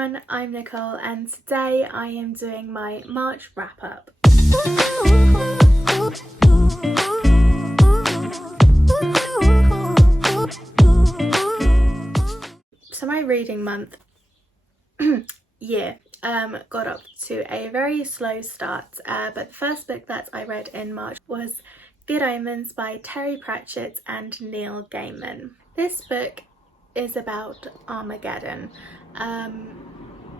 everyone, I'm Nicole and today I am doing my March wrap up. So my reading month got up to a very slow start, but the first book that I read in March was Good Omens by Terry Pratchett and Neil Gaiman. This book is about Armageddon,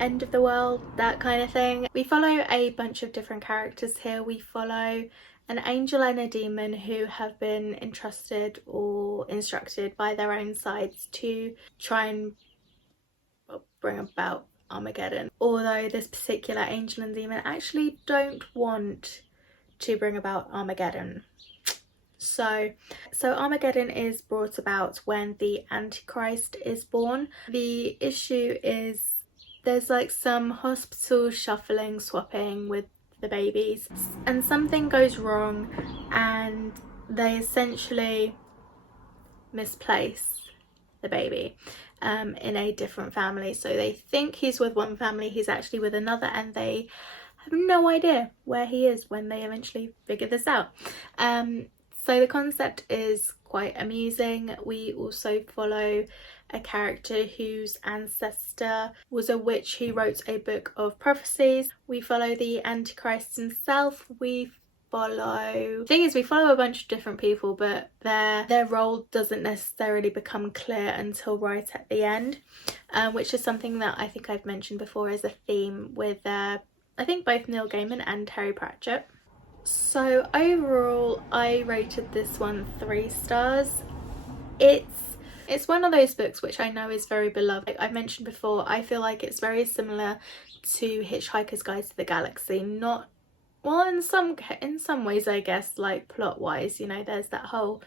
end of the world, that kind of thing. We follow a bunch of different characters here. We follow an angel and a demon who have been entrusted or instructed by their own sides to try and bring about Armageddon, although this particular angel and demon actually don't want to bring about Armageddon. So Armageddon is brought about when the Antichrist is born. The issue is there's like some hospital shuffling, swapping with the babies, and something goes wrong and they essentially misplace the baby in a different family. So they think he's with one family, he's actually with another, and they have no idea where he is when they eventually figure this out. So the concept is quite amusing. We also follow a character whose ancestor was a witch who wrote a book of prophecies. We follow the Antichrist himself. We follow a bunch of different people, but their role doesn't necessarily become clear until right at the end, which is something that I think I've mentioned before as a theme with I think both Neil Gaiman and Terry Pratchett. So overall I rated this one 3 stars. It's one of those books which I know is very beloved. Like I've mentioned before, I feel like it's very similar to Hitchhiker's Guide to the Galaxy. Not well, in some ways, I guess, like plot wise, you know, there's that whole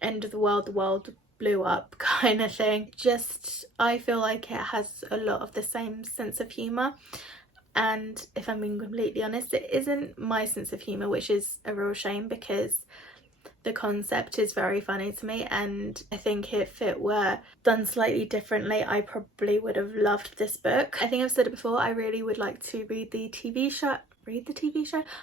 end of the world blew up kind of thing. Just I feel like it has a lot of the same sense of humour, and if I'm being completely honest, it isn't my sense of humour, which is a real shame because the concept is very funny to me, and I think if it were done slightly differently I probably would have loved this book. I think I've said it before, I really would like to read the TV show.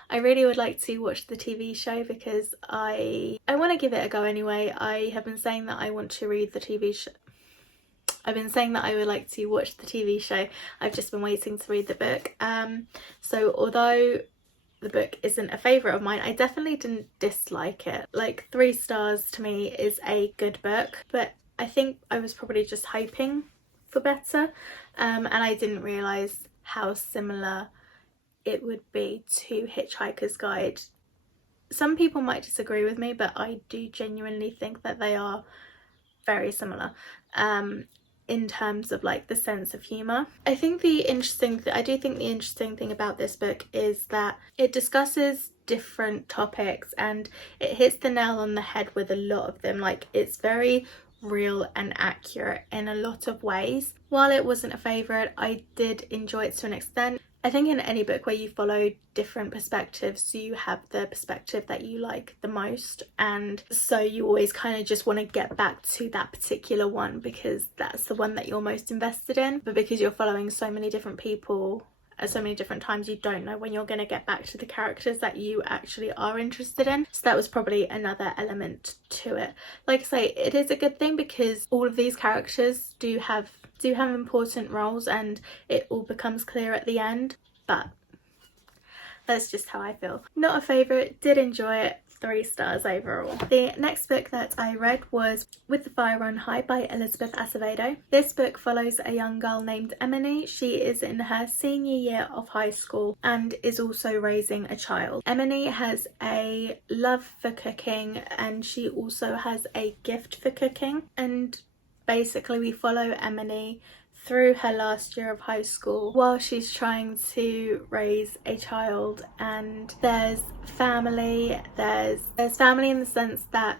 I really would like to watch the TV show because I want to give it a go anyway. I have been saying that I want to read the TV show. I've been saying that I would like to watch the TV show. I've just been waiting to read the book. So although the book isn't a favourite of mine, I definitely didn't dislike it. Like 3 stars to me is a good book, but I think I was probably just hoping for better, and I didn't realise how similar it would be to Hitchhiker's Guide. Some people might disagree with me, but I do genuinely think that they are very similar in terms of like the sense of humour. I do think the interesting thing about this book is that it discusses different topics and it hits the nail on the head with a lot of them. Like it's very real and accurate in a lot of ways. While it wasn't a favourite, I did enjoy it to an extent. I think in any book where you follow different perspectives, you have the perspective that you like the most, and so you always kind of just want to get back to that particular one because that's the one that you're most invested in. But because you're following so many different people at so many different times, you don't know when you're going to get back to the characters that you actually are interested in. So that was probably another element to it. Like I say, it is a good thing because all of these characters do have important roles and it all becomes clear at the end, but that's just how I feel. Not a favourite, did enjoy it, 3 stars overall. The next book that I read was With the Fire on High by Elizabeth Acevedo. This book follows a young girl named Emily. She is in her senior year of high school and is also raising a child. Emily has a love for cooking and she also has a gift for cooking, and basically we follow Emily through her last year of high school while she's trying to raise a child. And there's family in the sense that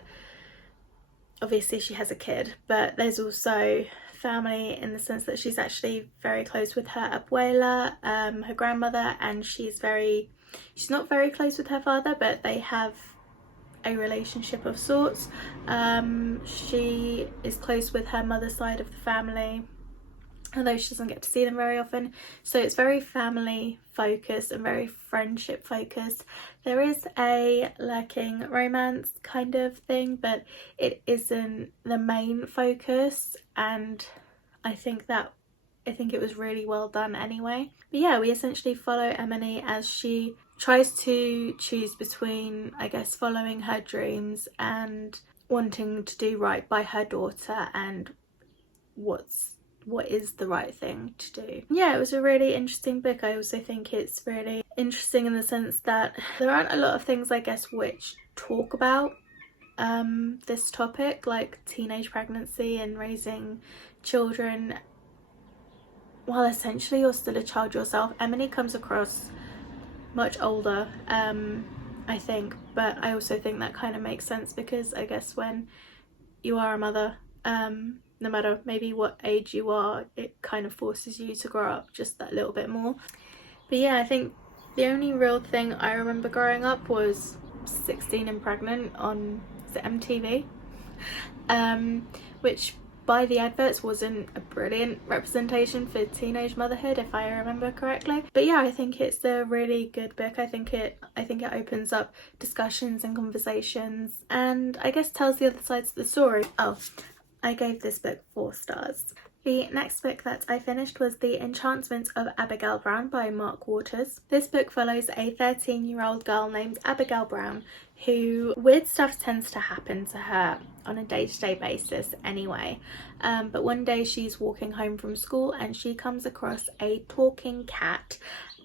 obviously she has a kid, but there's also family in the sense that she's actually very close with her abuela, her grandmother, and she's not very close with her father, but they have a relationship of sorts. She is close with her mother's side of the family, although she doesn't get to see them very often. So it's very family focused and very friendship focused. There is a lurking romance kind of thing, but it isn't the main focus, and I think it was really well done anyway. But yeah, we essentially follow Emily as she tries to choose between, I guess, following her dreams and wanting to do right by her daughter and what is the right thing to do. Yeah, it was a really interesting book. I also think it's really interesting in the sense that there aren't a lot of things, I guess, which talk about this topic, like teenage pregnancy and raising children while essentially you're still a child yourself. Emily comes across much older, I think, but I also think that kind of makes sense because I guess when you are a mother, no matter maybe what age you are, it kind of forces you to grow up just that little bit more. But yeah, I think the only real thing I remember growing up was 16 and Pregnant on MTV, which by the adverts wasn't a brilliant representation for teenage motherhood, if I remember correctly. But yeah, I think it's a really good book. I think it opens up discussions and conversations, and I guess tells the other sides of the story. Oh, I gave this book 4 stars. The next book that I finished was The Enchantment of Abigail Brown by Mark Waters. This book follows a 13-year-old girl named Abigail Brown who weird stuff tends to happen to her on a day-to-day basis anyway. But one day she's walking home from school and she comes across a talking cat,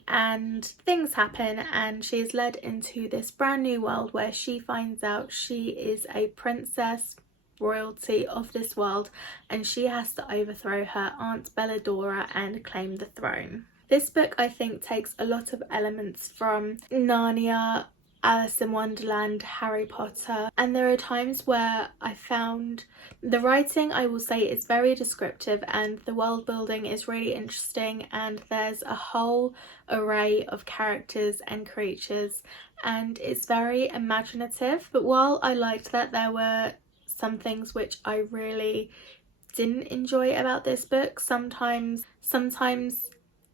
and things happen and she's led into this brand new world where she finds out she is a princess royalty of this world and she has to overthrow her aunt Belladora and claim the throne. This book I think takes a lot of elements from Narnia, Alice in Wonderland, Harry Potter, and there are times where I found the writing, I will say, is very descriptive and the world building is really interesting, and there's a whole array of characters and creatures and it's very imaginative. But while I liked that, there were some things which I really didn't enjoy about this book. Sometimes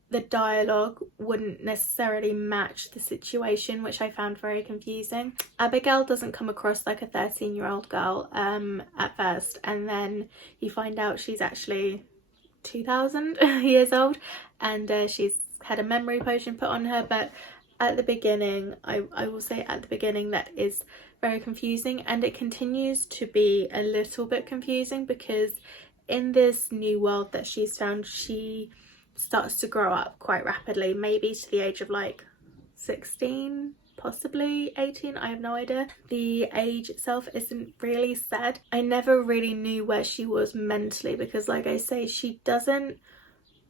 the dialogue wouldn't necessarily match the situation, which I found very confusing. Abigail doesn't come across like a 13-year-old girl at first, and then you find out she's actually 2000 years old and she's had a memory potion put on her. But at the beginning, I will say at the beginning, that is very confusing, and it continues to be a little bit confusing because in this new world that she's found, she starts to grow up quite rapidly, maybe to the age of like 16, possibly 18, I have no idea. The age itself isn't really said. I never really knew where she was mentally because, like I say, she doesn't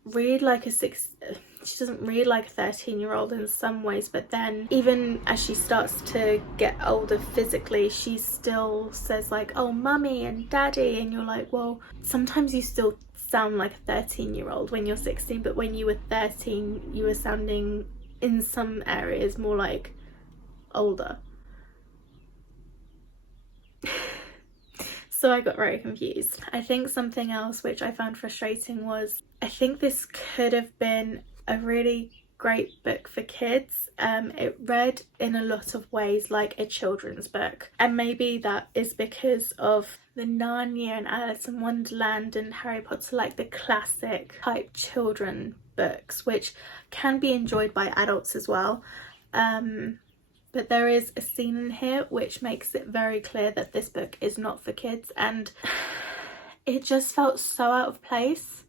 read like a 13-year-old in some ways, but then even as she starts to get older physically, she still says like, oh, mummy and daddy, and you're like, well, sometimes you still sound like a 13-year-old when you're 16, but when you were 13 you were sounding in some areas more like older. So I got very confused. I think something else which I found frustrating was, I think this could have been a really great book for kids. It read in a lot of ways like a children's book, and maybe that is because of the Narnia and Alice in Wonderland and Harry Potter, like the classic type children books, which can be enjoyed by adults as well. But there is a scene in here which makes it very clear that this book is not for kids, and it just felt so out of place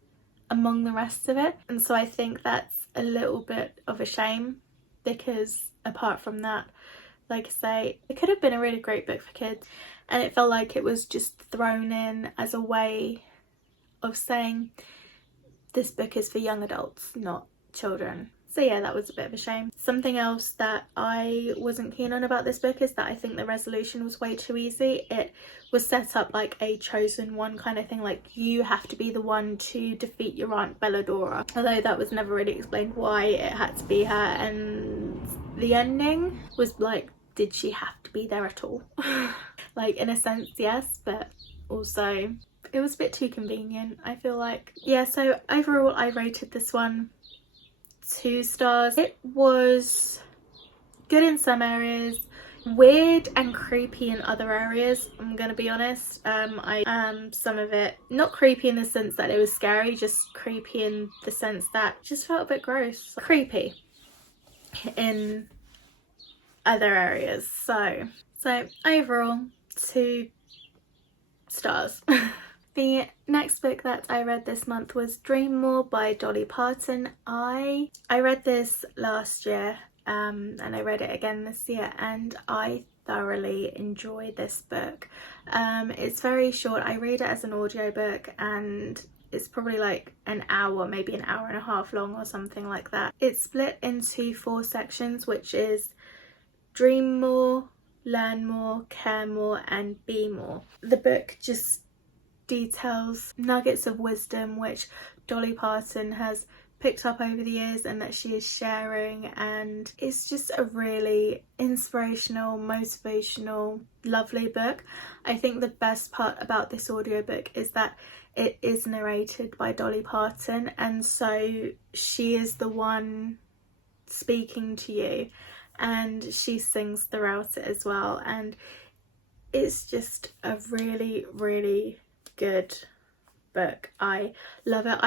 among the rest of it. And so I think that's a little bit of a shame, because apart from that, like I say, it could have been a really great book for kids, and it felt like it was just thrown in as a way of saying this book is for young adults, not children. So yeah, that was a bit of a shame. Something else that I wasn't keen on about this book is that I think the resolution was way too easy. It was set up like a chosen one kind of thing, like you have to be the one to defeat your aunt Belladora, although that was never really explained why it had to be her. And the ending was like, did she have to be there at all? Like, in a sense, yes, but also it was a bit too convenient, I feel like. Yeah, so overall I rated this one 2 stars. It was good in some areas, weird and creepy in other areas, I'm gonna be honest. Some of it not creepy in the sense that it was scary, just creepy in the sense that it just felt a bit gross. Creepy in other areas. So overall 2 stars. The next book that I read this month was Dreamworld by Dolly Parton. I read this last year and I read it again this year, and I thoroughly enjoy this book. It's very short. I read it as an audiobook and it's probably like an hour, maybe an hour and a half long or something like that. It's split into 4 sections, which is Dream More, Learn More, Care More and Be More. The book just details nuggets of wisdom which Dolly Parton has picked up over the years and that she is sharing, and it's just a really inspirational, motivational, lovely book. I think the best part about this audiobook is that it is narrated by Dolly Parton, and so she is the one speaking to you and she sings throughout it as well, and it's just a really, really good book. I love it.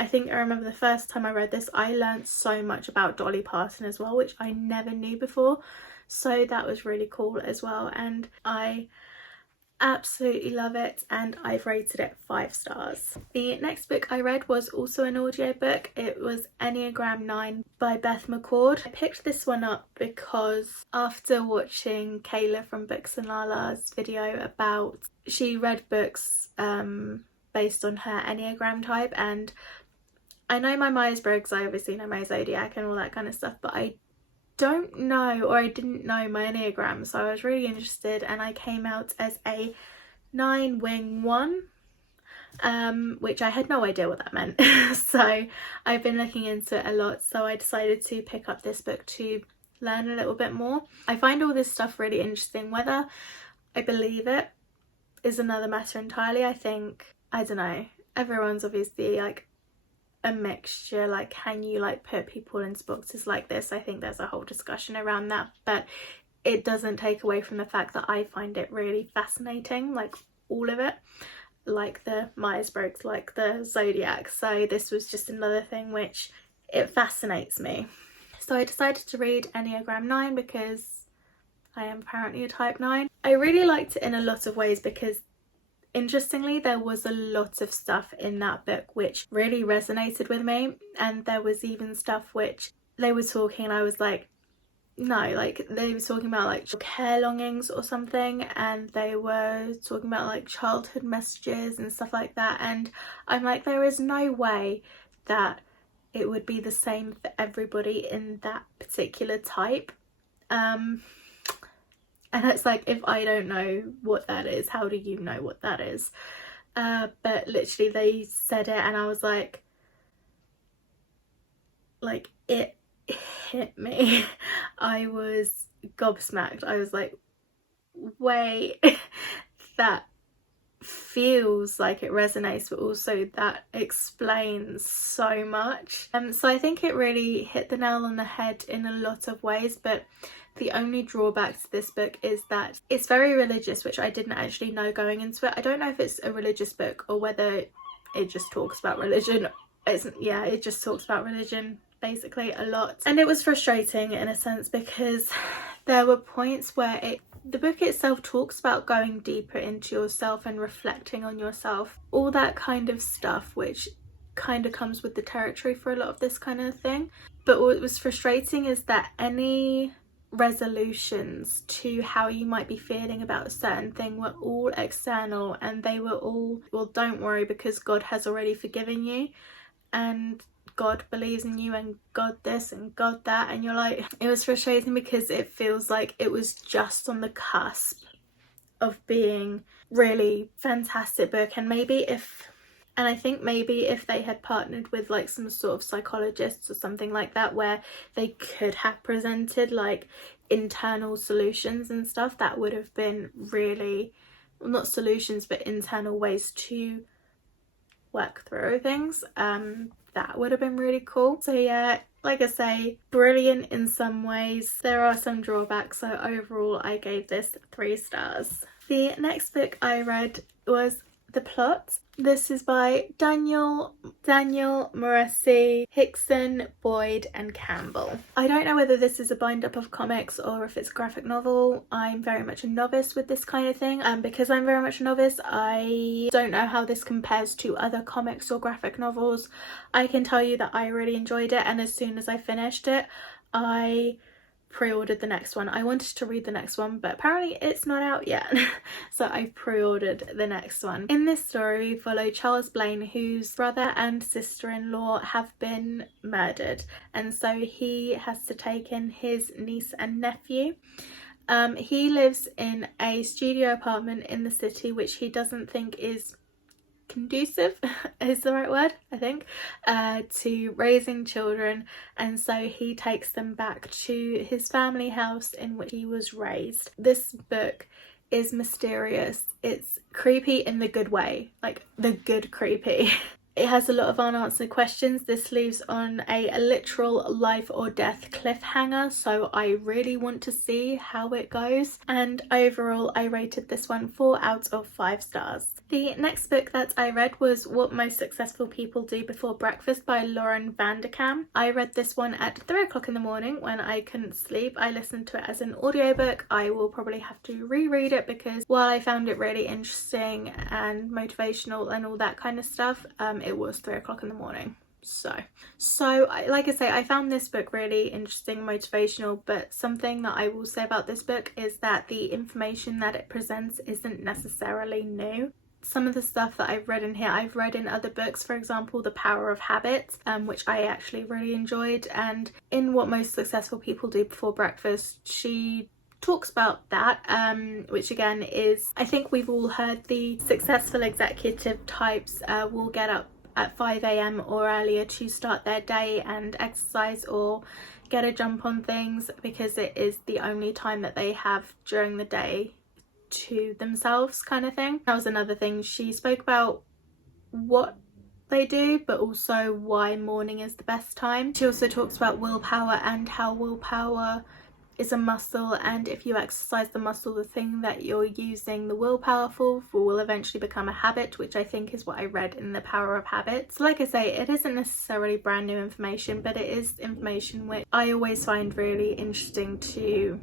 I think I remember the first time I read this, I learned so much about Dolly Parton as well, which I never knew before, so that was really cool as well, and I absolutely love it, and I've rated it 5 stars. The next book I read was also an audiobook. It was Enneagram 9 by Beth McCord. I picked this one up because after watching Kayla from Books and Lala's video about, she read books based on her Enneagram type, and I know my Myers-Briggs, I obviously know my zodiac and all that kind of stuff, but I don't know, or I didn't know my Enneagram, so I was really interested, and I came out as a 9 wing 1, which I had no idea what that meant. So I've been looking into it a lot, so I decided to pick up this book to learn a little bit more. I find all this stuff really interesting. Whether I believe it is another matter entirely. I think, I don't know, everyone's obviously like a mixture, like can you like put people into boxes like this? I think there's a whole discussion around that, but it doesn't take away from the fact that I find it really fascinating, like all of it, like the Myers-Briggs, like the zodiac. So this was just another thing which it fascinates me. So I decided to read Enneagram 9 because I am apparently a type 9. I really liked it in a lot of ways because interestingly there was a lot of stuff in that book which really resonated with me, and there was even stuff which they were talking and I was like, no, like they were talking about like care longings or something, and they were talking about like childhood messages and stuff like that, and I'm like, there is no way that it would be the same for everybody in that particular type. And it's like, if I don't know what that is, how do you know what that is? But literally they said it and I was like it hit me. I was gobsmacked. I was like, wait, that feels like it resonates, but also that explains so much. So I think it really hit the nail on the head in a lot of ways, but the only drawback to this book is that it's very religious, which I didn't actually know going into it. I don't know if it's a religious book or whether it just talks about religion. It just talks about religion basically a lot, and it was frustrating in a sense because there were points where the book itself talks about going deeper into yourself and reflecting on yourself, all that kind of stuff, which kind of comes with the territory for a lot of this kind of thing. But what was frustrating is that any resolutions to how you might be feeling about a certain thing were all external, and they were all, well, don't worry because God has already forgiven you and God believes in you and God this and God that, and you're like, it was frustrating because it feels like it was just on the cusp of being really fantastic book. And I think maybe if they had partnered with like some sort of psychologists or something like that, where they could have presented like internal solutions and stuff, that would have been really well, not solutions, but internal ways to work through things. That would have been really cool. So yeah, like I say, brilliant in some ways. There are some drawbacks, so overall I gave this 3 stars. The next book I read was The Plot. This is by Daniel Morrissey, Hickson, Boyd and Campbell. I don't know whether this is a bind up of comics or if it's a graphic novel. I'm very much a novice with this kind of thing, and because I'm very much a novice, I don't know how this compares to other comics or graphic novels. I can tell you that I really enjoyed it, and as soon as I finished it, I pre-ordered the next one. I wanted to read the next one, but apparently it's not out yet. So I pre-ordered the next one. In this story, we follow Charles Blaine, whose brother and sister-in-law have been murdered, and so he has to take in his niece and nephew. He lives in a studio apartment in the city, which he doesn't think is conducive is the right word, I think, to raising children, and so he takes them back to his family house in which he was raised. This book is mysterious. It's creepy in the good way, like the good creepy. It has a lot of unanswered questions. This leaves on a literal life or death cliffhanger, so I really want to see how it goes. And overall, I rated this one 4 out of 5 stars. The next book that I read was What Most Successful People Do Before Breakfast by Lauren Vanderkam. I read this one at 3 o'clock in the morning when I couldn't sleep. I listened to it as an audiobook. I will probably have to reread it because while I found it really interesting and motivational and all that kind of stuff, it was 3 o'clock in the morning. So like I say, I found this book really interesting, motivational, but something that I will say about this book is that the information that it presents isn't necessarily new. Some of the stuff that I've read in here, I've read in other books, for example, The Power of Habit, which I actually really enjoyed, and in What Most Successful People Do Before Breakfast, she talks about that, which again is, I think we've all heard the successful executive types will get up at 5 a.m. or earlier to start their day and exercise or get a jump on things because it is the only time that they have during the day to themselves, kind of thing. That was another thing. She spoke about what they do, but also why morning is the best time. She also talks about willpower and how willpower is a muscle, and if you exercise the muscle, the thing that you're using the willpower for will eventually become a habit, which I think is what I read in The Power of Habit. So like I say, it isn't necessarily brand new information, but it is information which I always find really interesting to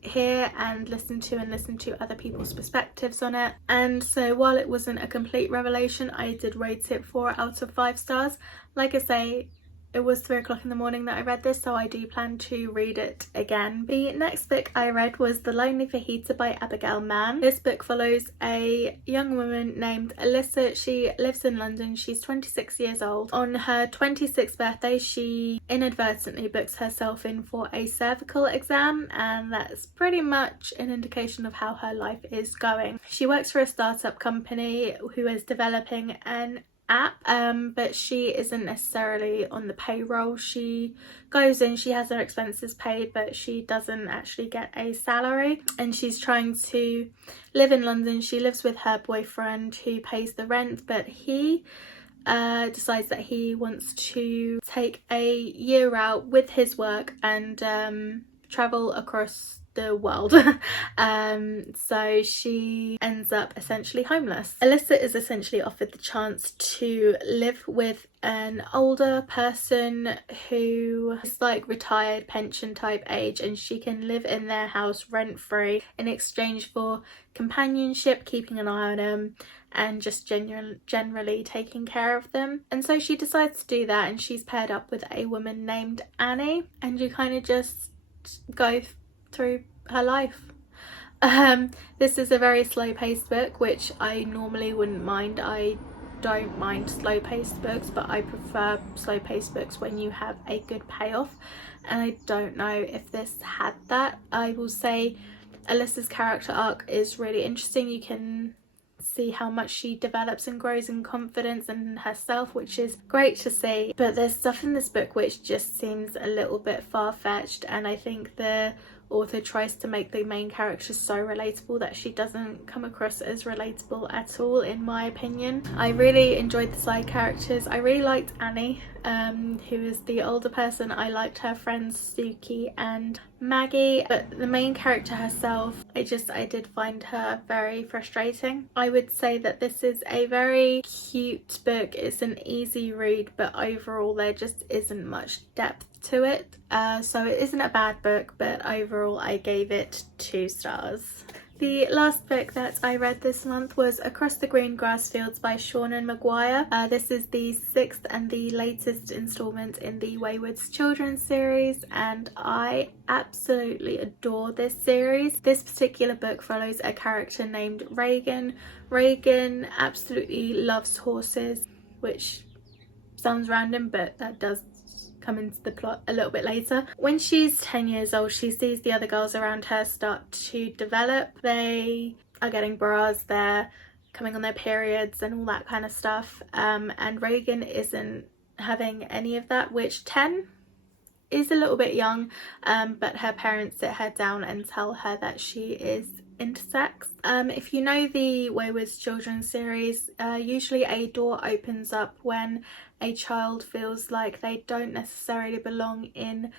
hear and listen to other people's perspectives on it. And so while it wasn't a complete revelation, I did rate it 4 out of 5 stars. Like I say, it was 3 o'clock in the morning that I read this, so I do plan to read it again. The next book I read was The Lonely Fajita by Abigail Mann. This book follows a young woman named Alyssa. She lives in London. She's 26 years old. On her 26th birthday, she inadvertently books herself in for a cervical exam, and that's pretty much an indication of how her life is going. She works for a startup company who is developing an app, but she isn't necessarily on the payroll. She goes in, she has her expenses paid, but she doesn't actually get a salary, and she's trying to live in London. She lives with her boyfriend who pays the rent, but he decides that he wants to take a year out with his work and travel across the world. So she ends up essentially homeless. Alyssa is essentially offered the chance to live with an older person who is like retired pension type age, and she can live in their house rent free in exchange for companionship, keeping an eye on them, and just generally taking care of them. And so she decides to do that, and she's paired up with a woman named Annie, and you kind of just go through her life. This is a very slow-paced book, which I normally wouldn't mind. I don't mind slow-paced books, but I prefer slow-paced books when you have a good payoff, and I don't know if this had that. I will say Alyssa's character arc is really interesting. You can see how much she develops and grows in confidence in herself, which is great to see. But there's stuff in this book which just seems a little bit far-fetched, and I think the author tries to make the main character so relatable that she doesn't come across as relatable at all, in my opinion. I really enjoyed the side characters. I really liked Annie, who is the older person. I liked her friends Suki and Maggie, but the main character herself, I did find her very frustrating. I would say that this is a very cute book. It's an easy read, but overall there just isn't much depth to it. So it isn't a bad book, but overall I gave it 2 stars. The last book that I read this month was Across the Green Grass Fields by Seanan Maguire. This is the 6th and the latest instalment in the Wayward's Children's series, and I absolutely adore this series. This particular book follows a character named Reagan. Reagan absolutely loves horses, which sounds random, but that does come into the plot a little bit later. When she's 10 years old, she sees the other girls around her start to develop. They are getting bras, they're coming on their periods and all that kind of stuff, and Reagan isn't having any of that, which 10 is a little bit young, but her parents sit her down and tell her that she is intersex. If you know the Wayward's Children series, usually a door opens up when a child feels like they don't necessarily belong in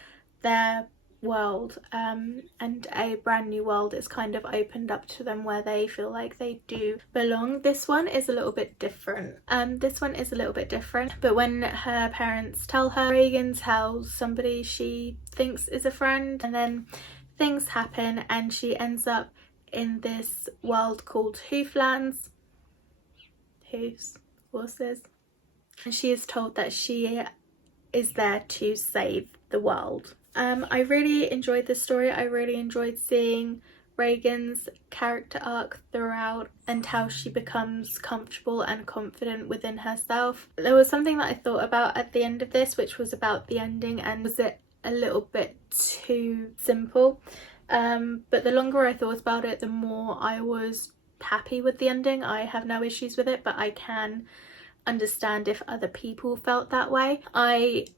their world, and a brand new world is kind of opened up to them where they feel like they do belong. This one is a little bit different. But when her parents tell her, Reagan tells somebody she thinks is a friend, and then things happen and she ends up in this world called Hooflands. Hoofs, horses. And she is told that she is there to save the world. I really enjoyed this story. I really enjoyed seeing Reagan's character arc throughout and how she becomes comfortable and confident within herself. There was something that I thought about at the end of this, which was about the ending, and was it a little bit too simple? But the longer I thought about it, the more I was happy with the ending. I have no issues with it, but I can understand if other people felt that way.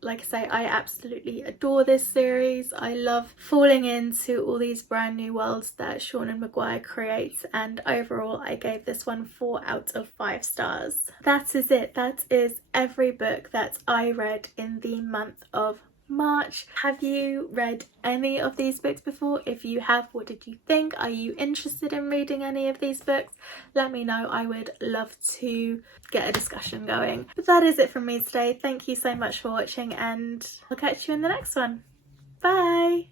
Like I say, I absolutely adore this series. I love falling into all these brand new worlds that Seanan Maguire creates, and overall I gave this one 4 out of 5 stars. That is it. That is every book that I read in the month of March. Have you read any of these books before? If you have, what did you think? Are you interested in reading any of these books? Let me know. I would love to get a discussion going. But that is it from me today. Thank you so much for watching, and I'll catch you in the next one. Bye!